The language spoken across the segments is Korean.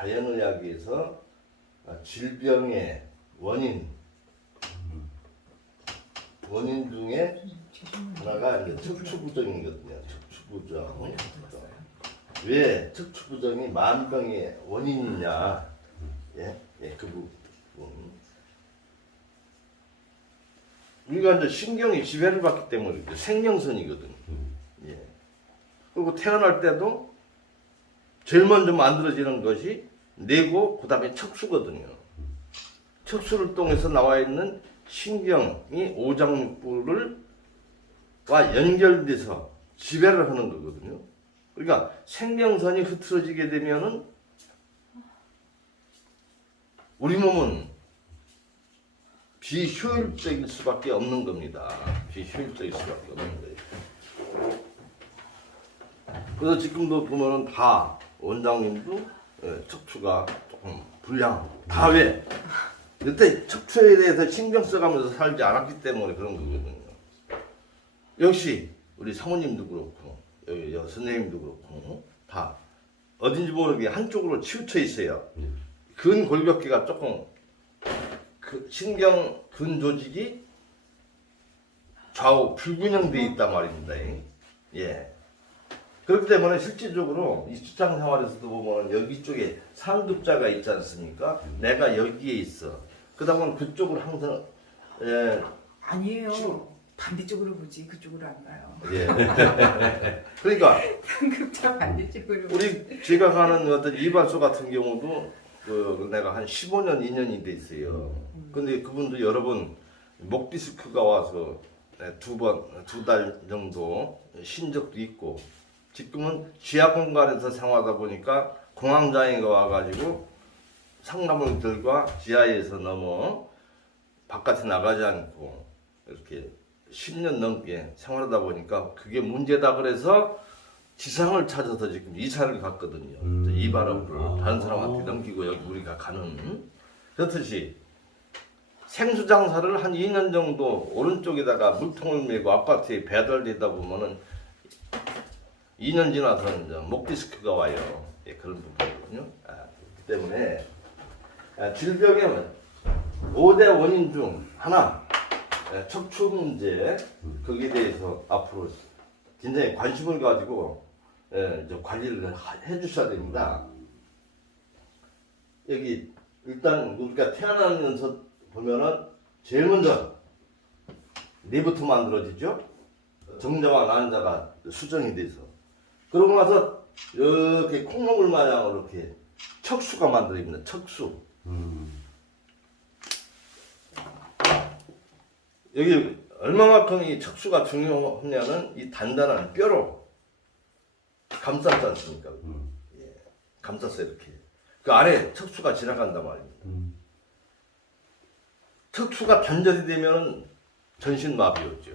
자연의학에서 질병의 원인 중에 하나가 이제 척추부정이거든요. 척추부정. 왜 척추부정이 만병의 원인이냐? 그 부분. 우리가 이제 신경이 지배를 받기 때문에 생명선이거든. 그리고 태어날 때도 제일 먼저 만들어지는 것이 뇌고 그다음에 척수거든요. 척수를 통해서 나와 있는 신경이 오장육부와 연결돼서 지배를 하는 거거든요. 그러니까 생명선이 흐트러지게 되면은 우리 몸은 비효율적일 수밖에 없는 겁니다. 비효율적일 수밖에 없는 거예요. 그래서 지금도 보면은 다 원장님도 척추가 조금 불량. 다 왜? 그때 척추에 대해서 신경 써가면서 살지 않았기 때문에 그런 거거든요. 역시 우리 사모님도 그렇고 여기 선생님도 그렇고 다 어딘지 모르게 한쪽으로 치우쳐 있어요. 근골격계가 조금 그 신경 근 조직이 좌우 불균형되어 있단 말입니다. 그렇기 때문에 실질적으로 이 직장 생활에서도 보면 여기 쪽에 상급자가 있지 않습니까? 내가 여기에 있어. 그러다 보면 그쪽으로 항상 아니에요. 반대쪽으로 보지 그쪽으로 안 가요. 그러니까 상급자 반대쪽으로. 우리 제가 가는 어떤 이발소 같은 경우도 내가 한 15년, 2년이 됐어요. 근데 그분도 여러 번 목 디스크가 와서 두 달 정도 쉰 적도 있고, 지금은 지하 공간에서 생활하다 보니까 공황장애가 와가지고 상담원들과 지하에서 넘어 바깥에 나가지 않고 이렇게 10년 넘게 생활하다 보니까 그게 문제다 그래서 지상을 찾아서 지금 이사를 갔거든요. 이발업을 다른 사람한테 넘기고 여기 우리가 가는. 그렇듯이 생수장사를 한 2년 정도 오른쪽에다가 물통을 메고 아파트에 배달되다 보면은 2년 지나서는 이제 목 디스크가 와요. 그런 부분이거든요. 그렇기 때문에 질병의 5대 원인 중 하나, 척추 문제, 거기에 대해서 앞으로 굉장히 관심을 가지고 이제 관리를 해 주셔야 됩니다. 여기 일단 우리가 태어나면서 보면은 제일 먼저 뇌부터 만들어지죠. 정자와 난자가 수정이 돼서. 그러고 나서 이렇게 콩나물 마냥 이렇게 척수가 만들어집니다. 척수. 여기 얼마만큼 이 척수가 중요하냐는 이 단단한 뼈로 감쌌지 않습니까? 감쌌어요, 이렇게. 그 안에 척수가 지나간단 말입니다. 척수가 단절이 되면 전신마비 오죠.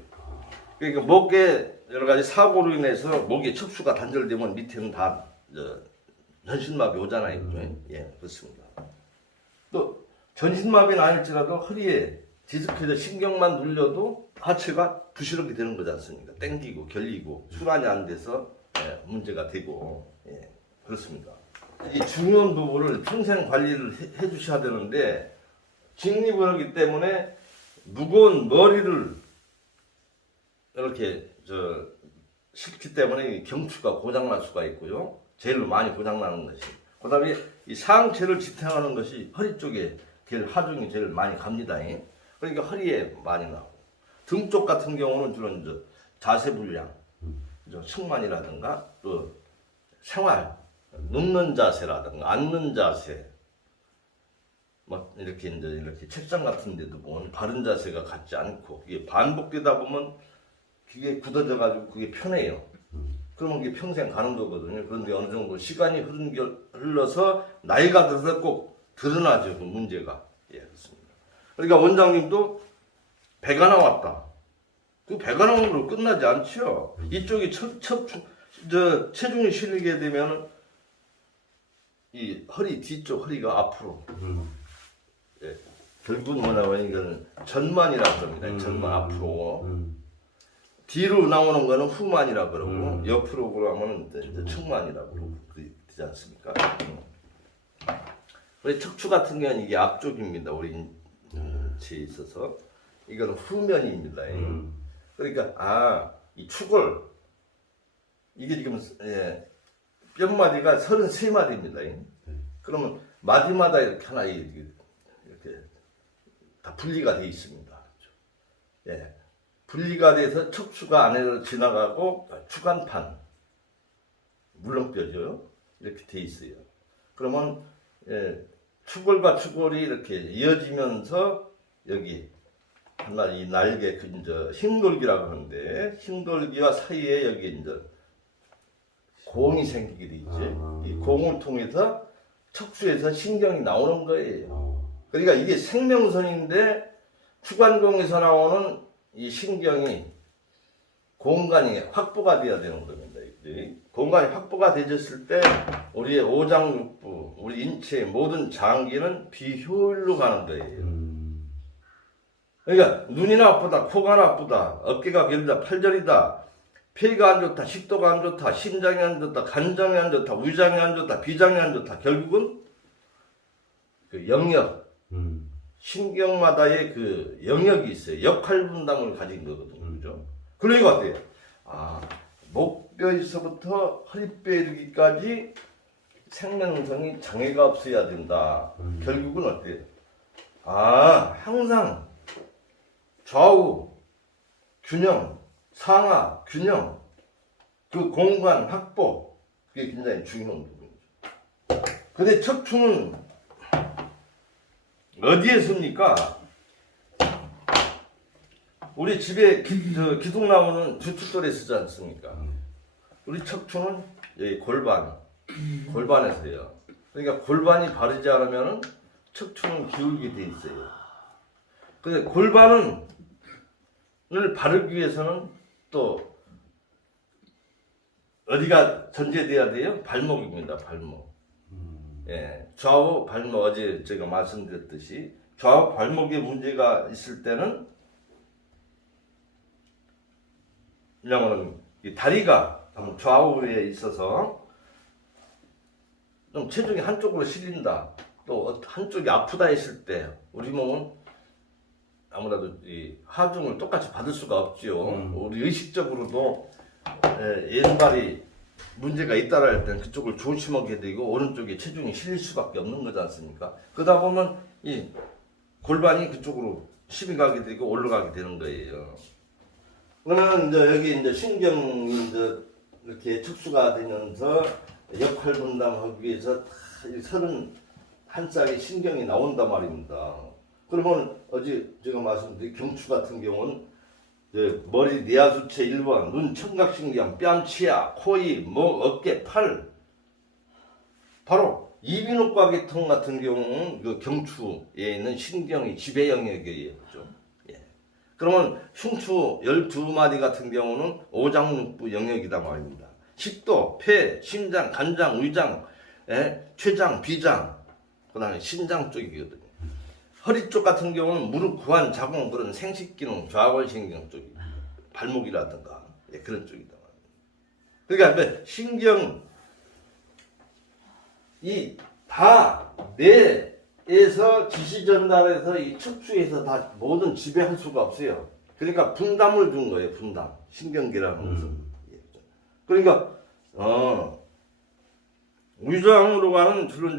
그러니까 목에 여러 가지 사고로 인해서 목에 척수가 단절되면 밑에는 다 전신마비 오잖아요. 그렇습니다. 또 전신마비는 아닐지라도 허리에 디스크에서 신경만 눌려도 하체가 부실하게 되는 거지 않습니까? 땡기고 결리고 순환이 안 돼서 문제가 되고 그렇습니다. 이 중요한 부분을 평생 관리를 해 주셔야 되는데 직립을 하기 때문에 무거운 머리를 이렇게 싣기 때문에 경추가 고장날 수가 있고요. 제일 많이 고장나는 것이. 그 다음에 이 상체를 지탱하는 것이 허리 쪽에 제일 하중이 제일 많이 갑니다. 그러니까 허리에 많이 나오고. 등 쪽 같은 경우는 주로 이제 자세 불량, 측만이라든가 또 생활, 눕는 자세라든가 앉는 자세, 막 이렇게 책상 같은 데도 보면 바른 자세가 같지 않고 그게 반복되다 보면 그게 굳어져 가지고 그게 편해요. 그러면 그게 평생 가는 거거든요. 그런데 어느 정도 시간이 흘러서 나이가 들어서 꼭 드러나죠. 그 문제가. 그렇습니다. 그러니까 원장님도 배가 나왔다. 그 배가 나오는 걸로 끝나지 않죠. 이쪽이 체중이 실리게 되면 이 허리 뒤쪽 허리가 앞으로. 결국은 뭐냐면 이거는 전만이라 그럽니다. 전만 앞으로. 뒤로 나오는 거는 후만이라 그러고 옆으로 그러면 이제 측만이라 그러고 되지 않습니까? 우리 척추 같은 경우는 이게 앞쪽입니다. 우리 인체에 있어서 이거는 후면입니다. 그러니까 이 축을 이게 지금 뼈마디가 33마디입니다. 그러면 마디마다 이렇게 하나 이렇게 다 분리가 되어 있습니다. 예, 분리가 돼서 척추가 안으로 지나가고 추간판 물렁뼈죠. 이렇게 돼 있어요. 그러면 추골과 추골이 이렇게 이어지면서 여기 하나 이 날개 이제 흰돌기라고 하는데 흰돌기와 사이에 여기 이제 공이 생기게 돼 있지. 이 공을 통해서 척추에서 신경이 나오는 거예요. 그러니까 이게 생명선인데 추관공에서 나오는 이 신경이 공간이 확보가 돼야 되는 겁니다. 공간이 확보가 되졌을 때 우리의 오장육부, 우리 인체의 모든 장기는 비효율로 가는 거예요. 그러니까 눈이나 아프다, 코가 나쁘다, 어깨가 결리다, 팔절이다, 폐가 안 좋다, 식도가 안 좋다, 심장이 안 좋다, 간장이 안 좋다, 위장이 안 좋다, 비장이 안 좋다. 결국은 그 영역, 신경마다의 그 영역이 있어요. 역할 분담을 가진 거거든요. 그죠? 그러니까 어때요? 목뼈에서부터 허리뼈에 이르기까지 생명성이 장애가 없어야 된다. 결국은 어때요? 항상 좌우 균형, 상하 균형, 그 공간 확보, 그게 굉장히 중요한 부분이죠. 근데 척추는 어디에 씁니까? 우리 집에 기둥나무는 주춧돌에 쓰지 않습니까? 우리 척추는 여기 골반에 서요. 그러니까 골반이 바르지 않으면 척추는 기울게 돼 있어요. 근데 골반을 바르기 위해서는 또 어디가 전제돼야 돼요? 발목입니다. 발목. 예, 좌우 발목, 어제 제가 말씀드렸듯이 좌우 발목에 문제가 있을 때는 왜냐하면 이 다리가 좌우에 있어서 좀 체중이 한쪽으로 실린다, 또 한쪽이 아프다 했을 때 우리 몸은 아무래도 이 하중을 똑같이 받을 수가 없지요. 우리 의식적으로도 왼발이 문제가 있다라 할 때는 그쪽을 조심하게 되고 오른쪽에 체중이 실릴 수밖에 없는 거지 않습니까? 그러다 보면 이 골반이 그쪽으로 힘이 가게 되고 올라가게 되는 거예요. 그러면 이제 여기 이제 신경이 이제 이렇게 척수가 되면서 역할 분담하기 위해서 다 31쌍의 신경이 나온단 말입니다. 그러면 어제 제가 말씀드린 경추 같은 경우는 머리 내하수체 1번, 눈 청각신경, 뺨, 치아, 코, 입, 목, 어깨, 팔. 바로 이비인후과 계통 같은 경우는 그 경추에 있는 신경이 지배 영역이에요. 그죠? 예. 그러면 흉추 12마디 같은 경우는 오장육부 영역이다 말입니다. 식도, 폐, 심장, 간장, 위장, 췌장, 비장, 그 다음에 신장 쪽이거든요. 허리 쪽 같은 경우는 무릎, 구안, 자궁 그런 생식기능, 좌골신경 쪽이 발목이라든가 그런 쪽이다. 그러니까 신경이 다 뇌에서 지시 전달해서 이 척추에서 다 모든 지배할 수가 없어요. 그러니까 분담을 준 거예요. 분담, 신경계라는 것은. 그러니까 위장으로 가는 주로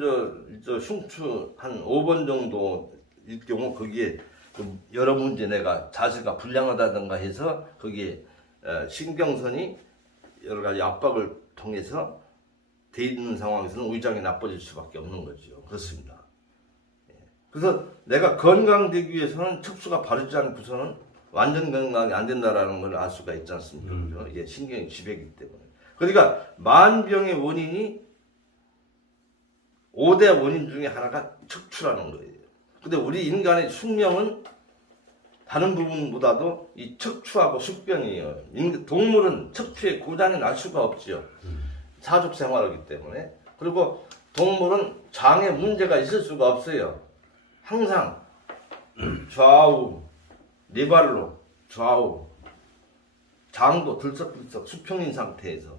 저 흉추 한 5번 정도 일 경우 거기에 여러 문제 내가 자세가 불량하다든가 해서 거기에 신경선이 여러 가지 압박을 통해서 돼 있는 상황에서는 위장이 나빠질 수밖에 없는 거죠. 그렇습니다. 그래서 내가 건강되기 위해서는 척수가 바르지 않고서는 완전 건강이 안 된다라는 걸 알 수가 있지 않습니까? 이게 신경이 지배이기 때문에. 그러니까 만병의 원인이 5대 원인 중에 하나가 척추라는 거예요. 근데 우리 인간의 숙명은 다른 부분보다도 이 척추하고 숙변이에요. 동물은 척추에 고장이 날 수가 없지요. 사족 생활하기 때문에. 그리고 동물은 장에 문제가 있을 수가 없어요. 항상 좌우, 네 발로 좌우, 장도 들썩들썩 수평인 상태에서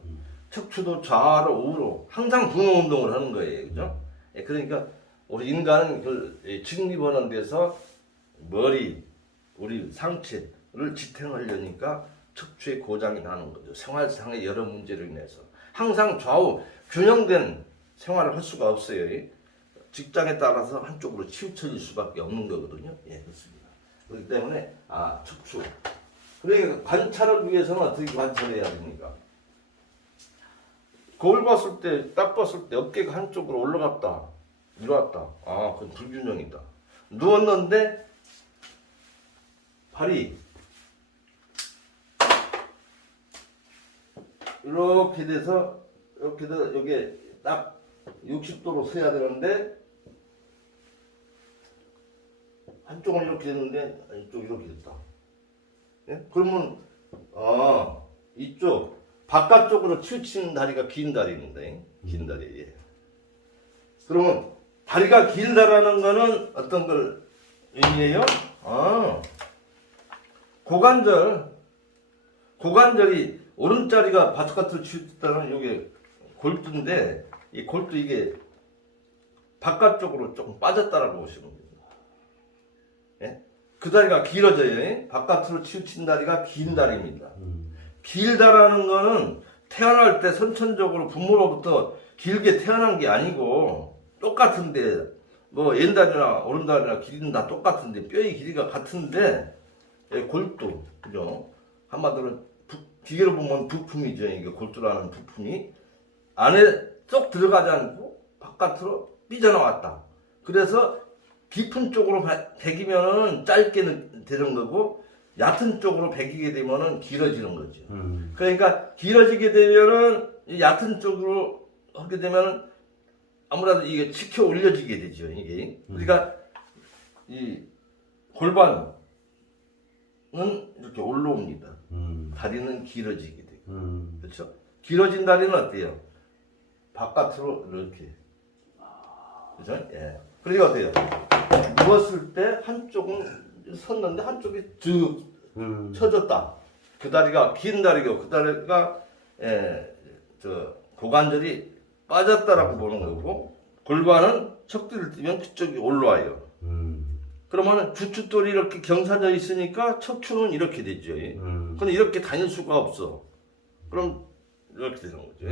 척추도 좌로 우로 항상 분호 운동을 하는 거예요. 그죠? 그러니까 우리 인간은 직립하는 데서 머리, 우리 상체를 지탱하려니까 척추에 고장이 나는 거죠. 생활상의 여러 문제로 인해서. 항상 좌우 균형된 생활을 할 수가 없어요. 직장에 따라서 한쪽으로 치우쳐질 수밖에 없는 거거든요. 예, 그렇습니다. 그렇기 때문에, 척추. 그러니까 관찰을 위해서는 어떻게 관찰해야 됩니까? 거울 봤을 때, 딱 봤을 때 어깨가 한쪽으로 올라갔다, 내려왔다. 그건 불균형이다. 누웠는데, 팔이 이렇게 돼서 여기 딱 60도로 서야 되는데 한쪽은 이렇게 됐는데 이쪽 이렇게 됐다. 예? 그러면 이쪽 바깥쪽으로 치우친 다리가 긴 다리입니다. 긴 다리. 예. 그러면 다리가 길다라는 거는 어떤 걸 의미해요? 고관절이 오른다리가 바깥으로 치우쳤다는 이게 골두인데 이 골두 이게 바깥쪽으로 조금 빠졌다라고 보시면 됩니다. 예? 그 다리가 길어져요. 예? 바깥으로 치우친 다리가 긴 다리입니다. 길다라는 거는 태어날 때 선천적으로 부모로부터 길게 태어난 게 아니고 똑같은데 뭐 왼다리나 오른다리나 길이는 다 똑같은데 뼈의 길이가 같은데 예, 골두 그죠? 한마디로 기계로 보면 부품이죠. 이게 골두라는 부품이 안에 쏙 들어가지 않고 바깥으로 삐져나왔다. 그래서 깊은 쪽으로 베기면은 짧게 되는 거고 얕은 쪽으로 베기게 되면은 길어지는 거죠. 그러니까 길어지게 되면은 얕은 쪽으로 하게 되면은 아무래도 이게 치켜 올려지게 되죠. 이게 그러니까 이 골반은 이렇게 올라옵니다. 다리는 길어지게 되고 그렇죠? 길어진 다리는 어때요? 바깥으로 이렇게 그죠? 예. 그러니까 어때요? 누웠을 때 한쪽은 섰는데 한쪽이 쭉 쳐졌다. 그 다리가 긴 다리고 그 다리가 고관절이 빠졌다라고 보는 거고 골반은 척추를 띄면 그쪽이 올라와요. 그러면 주춧돌이 이렇게 경사져 있으니까 척추는 이렇게 되죠. 근데 이렇게 다닐 수가 없어. 그럼 이렇게 되는 거죠.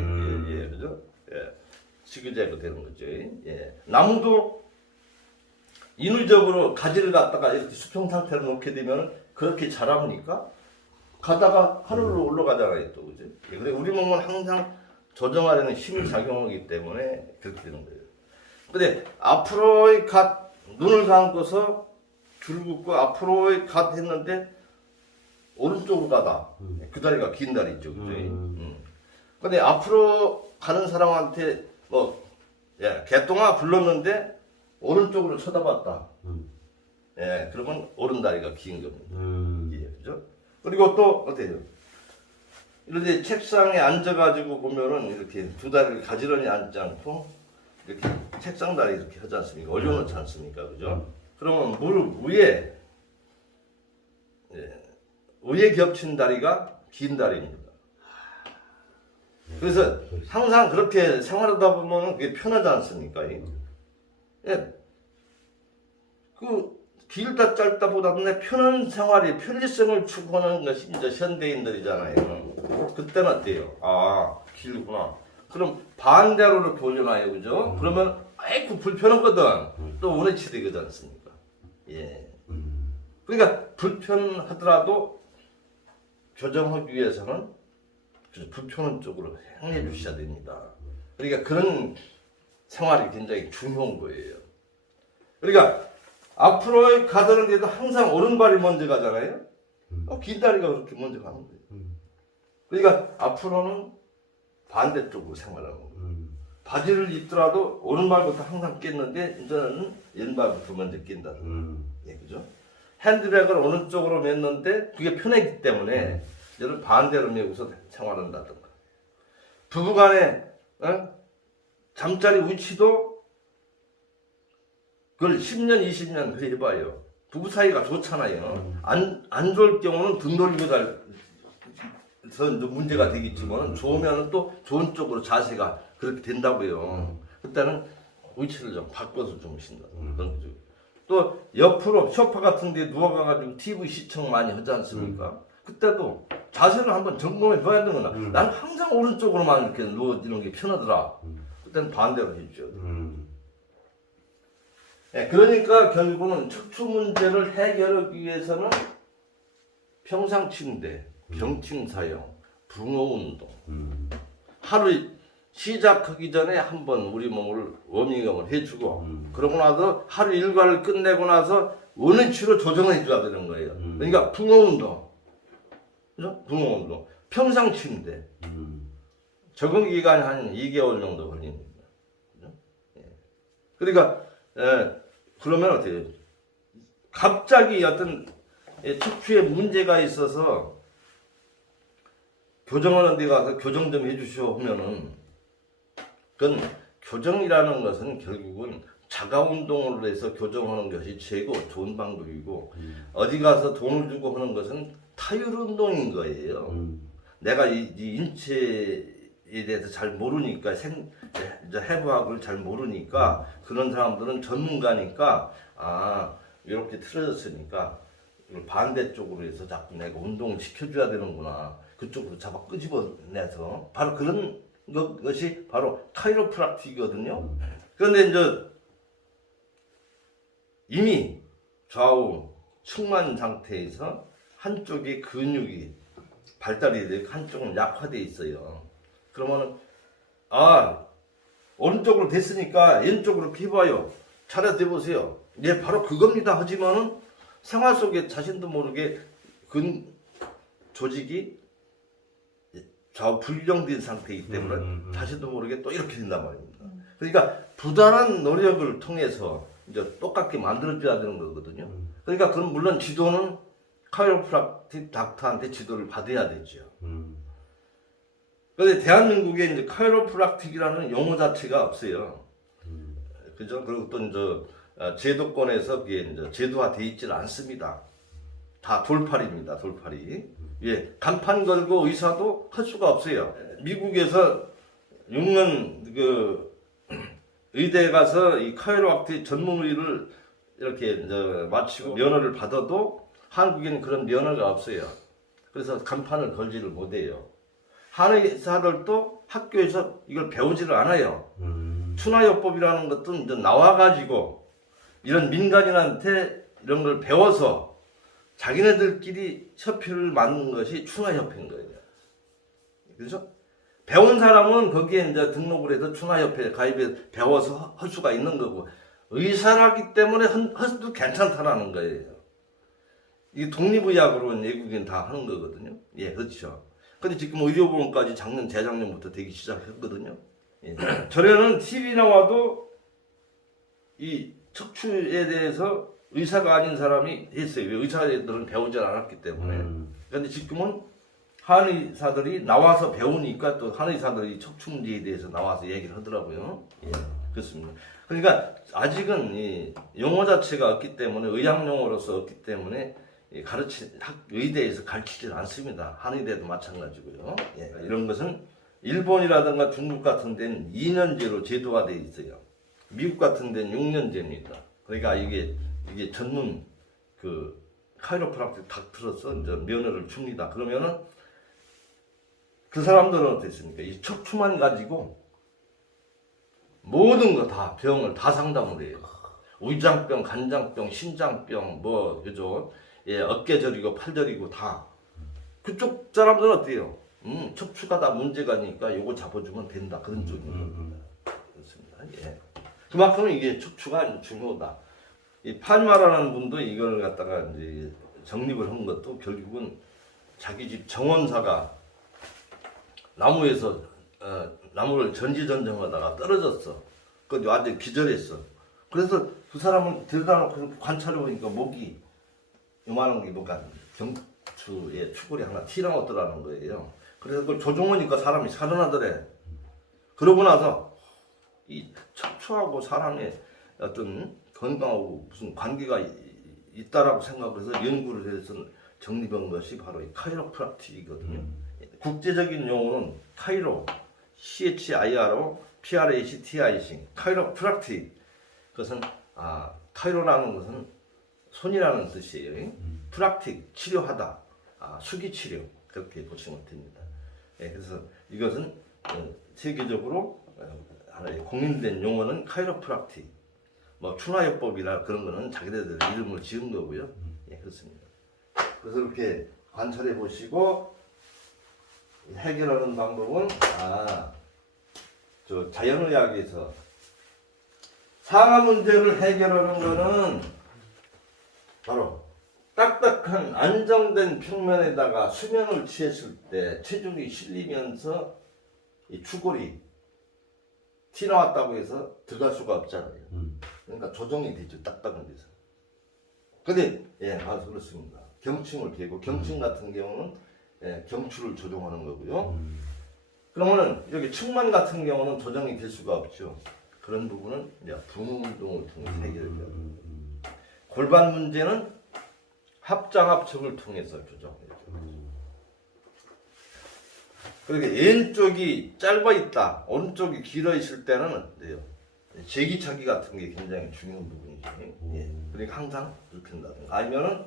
예, 그죠? 예. 지그재그 되는 거죠. 예. 나무도 인위적으로 가지를 갖다가 이렇게 수평 상태로 놓게 되면 그렇게 자랍니까? 가다가 하늘로 올라가잖아요, 또 그죠? 예. 근데 우리 몸은 항상 조정하려는 힘이 작용하기 때문에 그렇게 되는 거예요. 근데 앞으로 눈을 감고서 줄 긋고 앞으로 했는데 오른쪽으로 가다. 그 다리가 긴 다리죠, 그죠? 근데 앞으로 가는 사람한테 개똥아 불렀는데 오른쪽으로 쳐다봤다. 예, 그러면 오른다리가 긴 겁니다. 예, 그죠? 그리고 또 어때요? 이런데 책상에 앉아가지고 보면은 이렇게 두 다리를 가지런히 앉지 않고 이렇게 책상 다리 이렇게 하지 않습니까? 올려놓지 않습니까? 그죠? 그러면 무릎 위에 위에 겹친 다리가 긴 다리입니다. 그래서 항상 그렇게 생활하다 보면 그게 편하지 않습니까? 예. 그 길다 짧다 보다는 편한 생활이 편리성을 추구하는 것이 이제 현대인들이잖아요. 그때는 어때요? 길구나. 그럼 반대로 이렇게 올려놔요, 그죠? 그러면 아이고 불편하거든. 또 원위치 되지 않습니까? 예. 그러니까 불편하더라도 교정하기 위해서는 불편한 쪽으로 행해 주셔야 됩니다. 그러니까 그런 생활이 굉장히 중요한 거예요. 그러니까 앞으로 가자는데도 항상 오른발이 먼저 가잖아요. 긴 다리가 그렇게 먼저 가는 거예요. 그러니까 앞으로는 반대쪽으로 생활하는 거예요. 바지를 입더라도 오른발부터 항상 깼는데 이제는 왼발부터 먼저 낀다는 예, 그죠? 핸드백을 오른쪽으로 맸는데 그게 편하기 때문에 이제는 반대로 메고서 생활한다든가. 부부간에 잠자리 위치도 그걸 10년, 20년 그래 해봐요. 부부 사이가 좋잖아요. 안 좋을 경우는 등 돌리고 더 문제가 되겠지만 좋으면 또 좋은 쪽으로 자세가 그렇게 된다고요. 그때는 위치를 좀 바꿔서 주무신다. 그런 거죠. 또 옆으로 소파 같은 데 누워가지고 TV 시청 많이 하지 않습니까? 그때도 자세를 한번 점검해 봐야 되는구나. 난 항상 오른쪽으로만 이렇게 누워지는 게 편하더라. 그때는 반대로 해줘야 돼. 네, 그러니까 결국은 척추 문제를 해결하기 위해서는 평상 침대, 경침 사용, 붕어 운동. 하루 시작하기 전에 한번 우리 몸을 워밍업을 해주고 그러고 나서 하루 일과를 끝내고 나서 원위치로 조정해 줘야 되는 거예요. 그러니까 붕어 운동, 그죠? 붕어 운동, 평상 침대. 적응 기간이 한 2개월 정도 걸립니다. 그죠? 예. 그러니까 그러면 어떻게 해요? 갑자기 어떤 척추에 문제가 있어서 교정하는 데 가서 교정 좀 해주시오 하면은 그건 교정이라는 것은 결국은 자가 운동으로 해서 교정하는 것이 최고 좋은 방법이고 어디 가서 돈을 주고 하는 것은 타율 운동인 거예요. 내가 이 인체에 대해서 잘 모르니까 해부학을 잘 모르니까 그런 사람들은 전문가니까 이렇게 틀어졌으니까 반대쪽으로 해서 자꾸 내가 운동을 시켜줘야 되는구나. 그쪽으로 잡아 끄집어내서 바로 그런 것이 바로 카이로프락틱이거든요. 그런데 이제 이미 좌우 측만 상태에서 한쪽의 근육이 발달이 되고 한쪽은 약화되어 있어요. 그러면은 오른쪽으로 됐으니까 왼쪽으로 해봐요. 차례 대보세요. 예, 바로 그겁니다. 하지만은 생활 속에 자신도 모르게 근 조직이 좌우 불정된 상태이기 때문에 자신도 모르게 또 이렇게 된단 말입니다. 그러니까 부단한 노력을 통해서 이제 똑같게 만들어줘야 되는 거거든요. 그러니까 그럼 물론 지도는 카이로프락틱 닥터한테 지도를 받아야 되죠. 그런데 대한민국에 이제 카이로프락틱이라는 용어 자체가 없어요. 그죠? 그리고 또 이제 제도권에서 그게 이제 제도화되어 있지는 않습니다. 다 돌팔입니다. 돌팔이. 예, 간판 걸고 의사도 할 수가 없어요. 미국에서 6년 그 의대에 가서 이 카이로프락틱 전문의를 이렇게 이제 마치고 면허를 받아도 한국에는 그런 면허가 없어요. 그래서 간판을 걸지를 못해요. 한의사들도 학교에서 이걸 배우지를 않아요. 춘화요법이라는 것도 이제 나와가지고 이런 민간인한테 이런 걸 배워서 자기네들끼리 협회를 만든 것이 춘화협회인 거예요. 그렇죠? 배운 사람은 거기에 이제 등록을 해서 춘화협회에 가입해 배워서 할 수가 있는 거고 의사라기 때문에 해도 괜찮다라는 거예요. 이게 독립의학으로 외국인 다 하는 거거든요. 예, 그렇죠. 근데 지금 의료보험까지 작년, 재작년부터 되기 시작했거든요. 예. 전에는 TV 나와도 이 척추에 대해서 의사가 아닌 사람이 했어요. 왜 의사들은 배우지 않았기 때문에. 그런데 지금은 한의사들이 나와서 배우니까 또 한의사들이 척추 문제에 대해서 나와서 얘기를 하더라고요. 예, 그렇습니다. 그러니까 아직은 이 용어 자체가 없기 때문에 의학용어로서 없기 때문에 의대에서 가르치질 않습니다. 한의대도 마찬가지고요. 예, 이런 것은 일본이라든가 중국 같은 데는 2년제로 제도화되어 있어요. 미국 같은 데는 6년제입니다. 그러니까 이게 전문 그 카이로프락틱 닥터로서 이제 면허를 줍니다. 그러면은 그 사람들은 어땠습니까? 이 척추만 가지고 모든 거 다 병을 다 상담을 해요. 위장병, 간장병, 심장병, 뭐 그죠? 예, 어깨 저리고 팔 저리고 다. 그쪽 사람들은 어때요? 척추가 다 문제가니까 요거 잡아주면 된다. 그런 쪽입니다. 그렇습니다. 예. 그만큼 이게 척추가 중요하다. 이 팔마라는 분도 이걸 갖다가 이제 정립을 한 것도 결국은 자기 집 정원사가 나무에서 나무를 전지전정하다가 떨어졌어. 그 완전 기절했어. 그래서 그 사람을 들여다놓고 관찰해 보니까 목이 요만한 게 뭐가 경추에 추골이 하나 튀어나왔더라는 거예요. 그래서 그걸 조종하니까 사람이 살아나더래. 그러고 나서 이 척추하고 사람의 어떤 건강하고 무슨 관계가 있다라고 생각을 해서 연구를 해서 정립한 것이 바로 이 카이로프락틱이거든요. 국제적인 용어는 카이로, CHIRO, PRACTIC, 카이로프락틱. 그것은 카이로라는 것은 손이라는 뜻이에요. 프락틱, 치료하다, 수기 치료 그렇게 보시면 됩니다. 예, 그래서 이것은 세계적으로 하나의 공인된 용어는 카이로프락틱. 뭐 추나요법이나 그런 거는 자기네들 이름을 지은 거고요. 예, 그렇습니다. 그래서 이렇게 관찰해 보시고 해결하는 방법은 저 자연의학에서 상하 문제를 해결하는 거는 바로 딱딱한 안정된 평면에다가 수면을 취했을 때 체중이 실리면서 이 추골이 튀어나왔다고 해서 들어갈 수가 없잖아요. 그러니까 조정이 되죠. 딱딱한 데서. 근데 맞아 그렇습니다. 경층을 개고 경층 같은 경우는 경추를 조정하는 거고요. 그러면은 여기 측만 같은 경우는 조정이 될 수가 없죠. 그런 부분은 이제 붕 운동을 통해 해결해요. 골반 문제는 합장합측을 통해서 조정해요. 그러니까 왼쪽이 짧아 있다, 오른쪽이 길어 있을 때는 어때요? 제기차기 같은 게 굉장히 중요한 부분이죠. 그러니까 항상 이렇게 한다든가 아니면은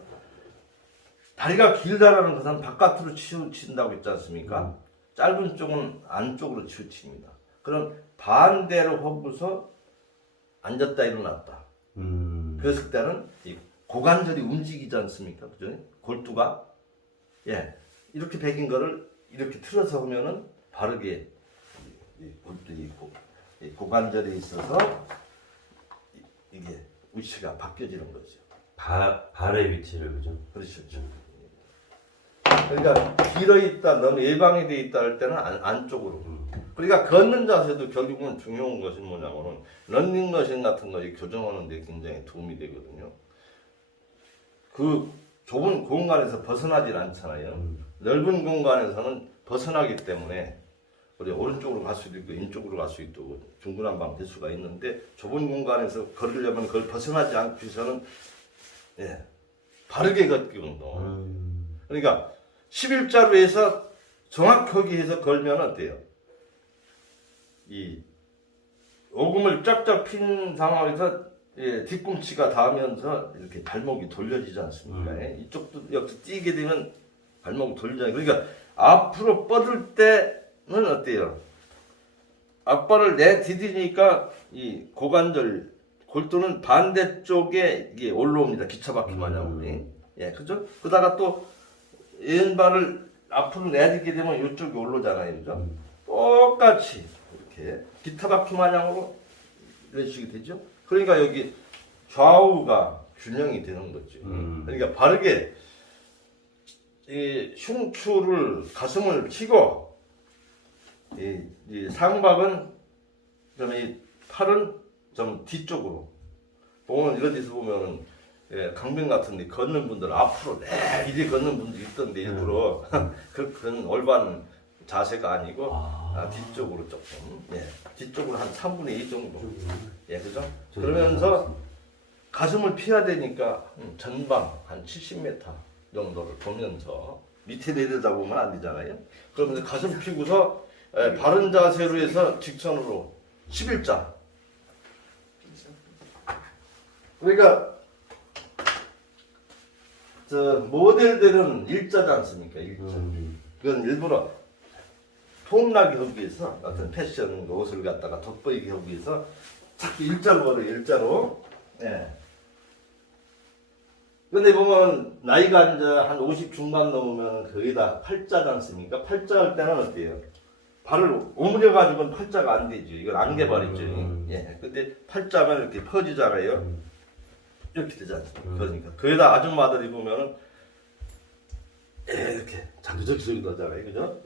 다리가 길다라는 것은 바깥으로 치우친다고 했지 않습니까? 짧은 쪽은 안쪽으로 치우칩니다. 그럼 반대로 허브서 앉았다 일어났다. 그랬을 때는 이 고관절이 움직이지 않습니까? 그죠? 골두가 이렇게 베긴 거를 이렇게 틀어서 하면은 바르게 이 고관절에 있어서 이게 위치가 바뀌어지는 거죠. 발의 위치를 그죠? 그렇죠. 그러니까 길어 있다, 너무 예방이 돼 있다 할 때는 안쪽으로. 그러니까 걷는 자세도 결국은 중요한 것이 뭐냐면은 런닝머신 같은 거 교정하는 데 굉장히 도움이 되거든요. 그 좁은 공간에서 벗어나질 않잖아요. 넓은 공간에서는 벗어나기 때문에 우리 오른쪽으로 갈 수도 있고 왼쪽으로 갈 수 있고 중구난방 될 수가 있는데 좁은 공간에서 걸으려면 그걸 벗어나지 않기 위해서는 바르게 걷기 운동. 그러니까 11자로 해서 정확하게 해서 걸면 어때요? 이 오금을 쫙쫙 핀 상황에서 뒤꿈치가 닿으면서 이렇게 발목이 돌려지지 않습니까? 이쪽도 여기 뛰게 되면 발목이 돌리잖아요. 그러니까 앞으로 뻗을 때는 어때요? 앞발을 내디디니까 이 고관절 골두는 반대쪽에 이게 올라옵니다. 기차바퀴 마냥. 그죠? 그러다가 또 왼발을 앞으로 내딛게 되면 이쪽이 올라오잖아요. 그죠? 똑같이 이렇게 기타바퀴 마냥으로 이런 식이 되죠? 그러니까 여기 좌우가 균형이 되는 거죠. 그러니까 바르게 이 흉추를 가슴을 치고 이 상박은 좀 이 팔은 좀 뒤쪽으로 보면 이런 데서 보면은 강변 같은데 걷는 분들 앞으로 이리 걷는 분들 있던데 일부러 그런 올바른 자세가 아니고 뒤쪽으로 조금 뒤쪽으로 한 3분의 2 정도 그죠? 그러면서 가슴을 피해야 되니까 전방 한 70m 정도를 보면서 밑에 내려다보면 안 되잖아요. 그러면서 가슴 피고서 바른 자세로 해서 직선으로 11자. 그러니까 저 모델들은 일자지 않습니까? 일자. 그건 일부러 폼나게 하기 위해서 어떤 패션 옷을 갖다가 돋보이게 하기 위해서 자꾸 일자로 걸어요. 일자로. 근데 보면 나이가 이제 한 50 중반 넘으면 거의 다 팔자지 않습니까? 팔자 할 때는 어때요? 발을 오므려 가지고는 팔자가 안 되죠. 이건 안개발이죠. 근데 팔자면 이렇게 퍼지잖아요. 이렇게 되지 않습니까? 그러니까 거기다 아줌마들이 보면은 이렇게 자기저기 하잖아요. 그죠?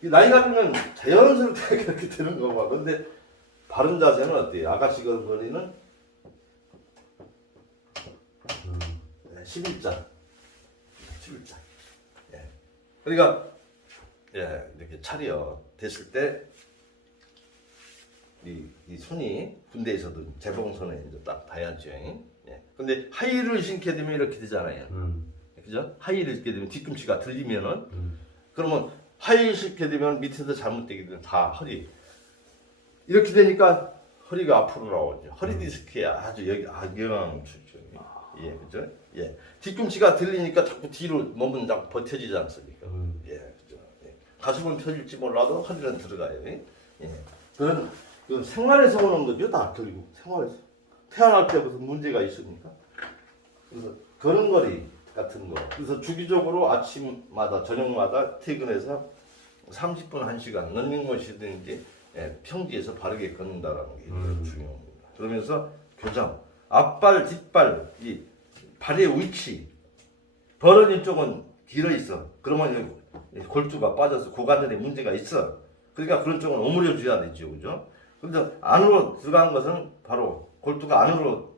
나이가 들면 자연스럽게 그렇게 되는 거고. 근데 바른 자세는 어때요? 아가씨 걸음걸이는 11자. 11자. 그러니까 이렇게 차려 됐을 때 이 손이 군대에서도 재봉선에 이제 딱 닿아야죠. 근데 하이힐을 신게 되면 이렇게 되잖아요. 그죠? 하이힐을 신게 되면 뒤꿈치가 들리면은 그러면 하이힐 신게 되면 밑에서 잘못되게 되면 다 허리 이렇게 되니까 허리가 앞으로 나오죠. 허리 디스크에 아주 여기 악영향을 주죠. 예, 그죠? 예. 뒤꿈치가 들리니까 자꾸 뒤로 몸은 자꾸 버텨지지 않습니까? 예, 그죠? 예. 가슴은 펴질지 몰라도 허리는 들어가요. 예. 그런 그 생활에서 오는 거죠, 다 결국 생활에서. 태어날 때부터 문제가 있으니까. 그래서 걸음걸이 같은 거. 그래서 주기적으로 아침마다 저녁마다 퇴근해서 30분 1시간 러닝머신이든지 예, 평지에서 바르게 걷는다라는 게 중요합니다. 그러면서 교정, 앞발, 뒷발, 이 발의 위치, 벌어진 쪽은 길어 있어. 그러면 여기 골두가 빠져서 고관절에 문제가 있어. 그러니까 그런 쪽은 오므려 줘야 되죠, 그죠? 근데 안으로 들어간 것은 바로 골두가 안으로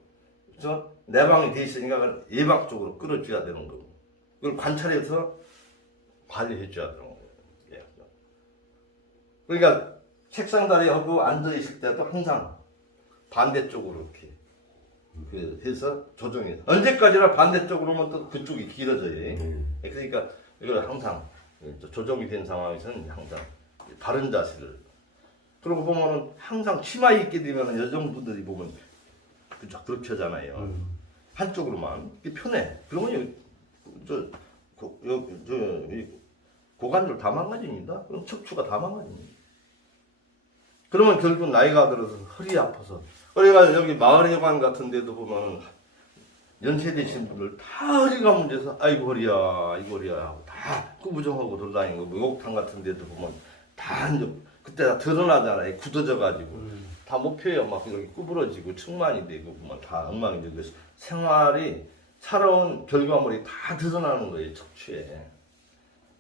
그죠? 내방이 돼 있으니까 예방 쪽으로 끌어줘야 되는 거고. 그걸 관찰해서 관리해 줘야 되는 거예요. 예. 그러니까 책상 다리 하고 앉아 있을 때도 항상 반대쪽으로 이렇게 그 해서 조정해서 언제까지나 반대쪽으로 하면 또 그쪽이 길어져요. 그러니까 이걸 항상 조정이 된 상황에서는 항상 바른 자세를. 그러고 보면은 항상 치마 입게 되면 여성분들이 보면 그죠 그렇게 하잖아요. 한쪽으로만 이게 편해. 그러면 이 고관절 다 망가집니다. 그럼 척추가 다 망가집니다. 그러면 결국 나이가 들어서 허리 아파서 그래가 여기 마을회관 같은 데도 보면 연세 되신 분들 다 허리가 문제서 아이고 허리야 이거 허리야 하고 다 꾸부정하고 돌아다니고 목욕탕 같은 데도 보면 다 이제 그때 다 드러나잖아요. 굳어져 가지고 다 못 펴요. 막 이렇게 구부러지고 측만이 되고 보면 다 엉망이죠. 그래서 생활이 살아온 결과물이 다 드러나는 거예요. 척추에.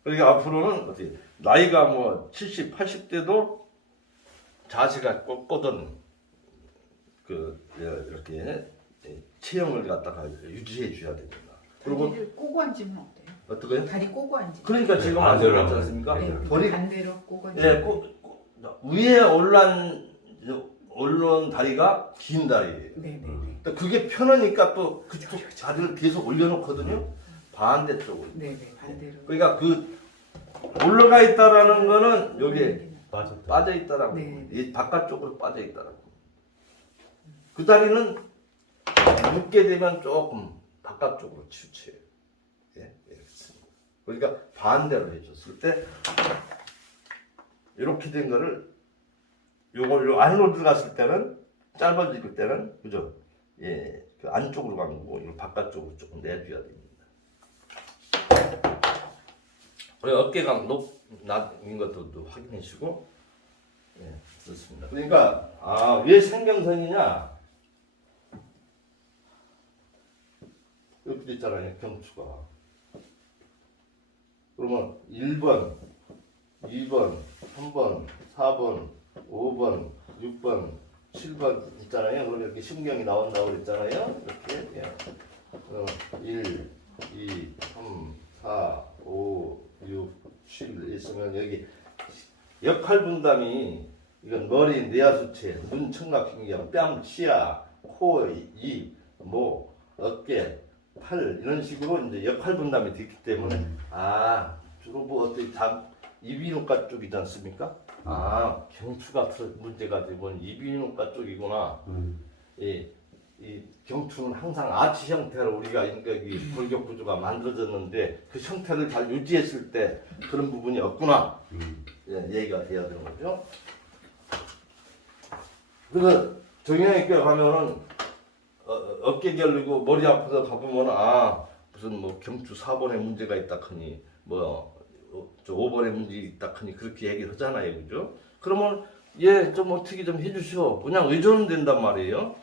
그러니까 앞으로는 어떻게 나이가 뭐 70, 80대도 자세가 꼿꼿은 그 이렇게 체형을 갖다가 유지해 줘야 됩니다. 그리고 다리를 꼬고 앉으면 어때요? 어떻게요? 다리 꼬고 앉으면. 그러니까 지금 반대로 말씀드렸지 않습니까? 네, 머리 반대로 꼬고 예, 앉으면. 위에 올라온 다리가 긴 다리예요. 네네네. 그러니까 그게 편하니까 또 그쪽 다리를 계속 올려놓거든요. 반대쪽으로. 네네 반대로. 그러니까 그 올라가 있다라는 거는 여기에 빠졌다. 빠져 있다라고. 네. 이 바깥쪽으로 빠져 있다라고. 그 다리는 눕게 되면 조금 바깥쪽으로 치우쳐요. 예, 이렇습니다. 그러니까 반대로 해줬을 때 이렇게 된 거를 요걸 안으로 들어갔을 때는 짧아질 때는 그죠? 예, 그 안쪽으로 간 거고 이거 바깥쪽으로 조금 내줘야 됩니다. 그리고 어깨가 낮은 것도 또 확인하시고 예, 좋습니다. 그러니까 왜 생명선이냐? 이렇게 있잖아요, 경추가. 그러면 1번, 2번, 3번, 4번, 5번, 6번, 7번 있잖아요. 그러면 이렇게 신경이 나온다고 그랬잖아요. 이렇게. 예. 1, 2, 3, 4, 5, 6, 7 있으면 여기 역할 분담이 이건 머리, 뇌하수체, 눈, 청각, 신경, 뺨, 치아, 코, 입, 목, 어깨, 팔 이런 식으로 이제 역할 분담이 됐기 때문에 주로 뭐 어떻게 이비인후과 쪽이지 않습니까? 경추가 문제가 되면 이비인후과 쪽이구나. 이 경추는 항상 아치 형태로 우리가 이 골격 구조가 만들어졌는데 그 형태를 잘 유지했을 때 그런 부분이 없구나. 예, 얘기가 돼야 되는 거죠. 그래서 정형외과 가면은 어깨 결리고 머리 아파서 가보면 무슨 뭐 경추 4번에 문제가 있다 크니 뭐 5번에 문제 있다 크니 그렇게 얘기를 하잖아요, 그죠? 그러면 좀 어떻게 좀 해주시오. 그냥 의존은 된단 말이에요.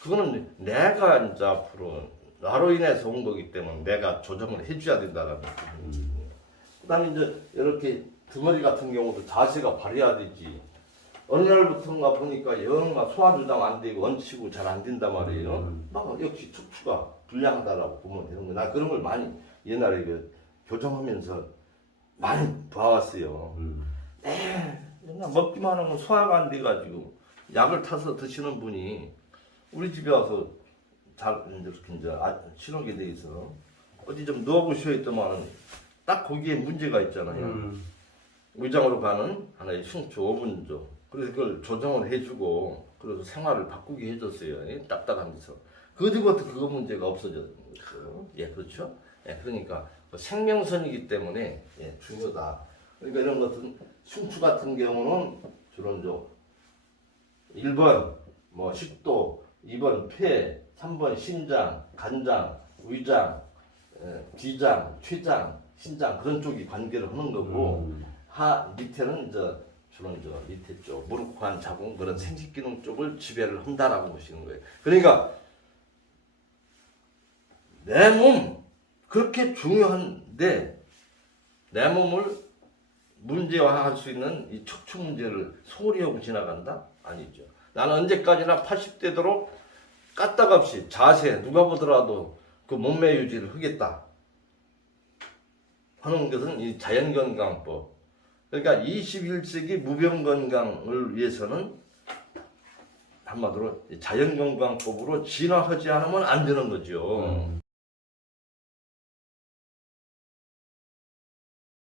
그거는 내가 이제 앞으로 나로 인해서 온 거기 때문에 내가 조정을 해줘야 된다라는 부분이에요. 그다음에 이제 이렇게 등허리 같은 경우도 자세가 바래야 되지. 어느 날부터인가 보니까 영막 소화 조장 안 되고 얹히고 잘 안 된단 말이에요. 막 역시 척추가 불량하다라고 보면 되는 거예요. 나 그런 걸 많이 옛날에 교정하면서 많이 봐왔어요. 그냥 먹기만 하면 소화가 안 돼가지고 약을 타서 드시는 분이 우리 집에 와서 잘 이렇게 이제 신호게 돼 있어. 어디 좀 누워보시오 했더만 딱 거기에 문제가 있잖아요. 의장으로 가는 하나의 흉추 5분조 그래서 그걸 조정을 해주고 그래서 생활을 바꾸게 해줬어요. 딱딱한 데서. 그 뒤부터 그거 문제가 없어졌어요. 예, 그렇죠. 예, 그러니까 생명선이기 때문에 예, 중요하다. 그러니까 이런 것은 흉추 같은 경우는 주로 이제 1번 뭐 식도, 2번 폐, 3번 심장, 간장, 위장, 비장, 췌장, 신장 그런 쪽이 관계를 하는 거고 하 밑에는 이제 주로 이제 밑에 쪽 무릎관 자궁 그런 생식기능 쪽을 지배를 한다라고 보시는 거예요. 그러니까 내 몸 그렇게 중요한데 내 몸을 문제화할 수 있는 이 척추 문제를 소홀히 하고 지나간다? 아니죠. 나는 언제까지나 80대도록 까딱없이 자세 누가 보더라도 그 몸매 유지를 하겠다 하는 것은 이 자연건강법. 그러니까 21세기 무병건강을 위해서는 한마디로 이 자연건강법으로 진화하지 않으면 안 되는 거죠.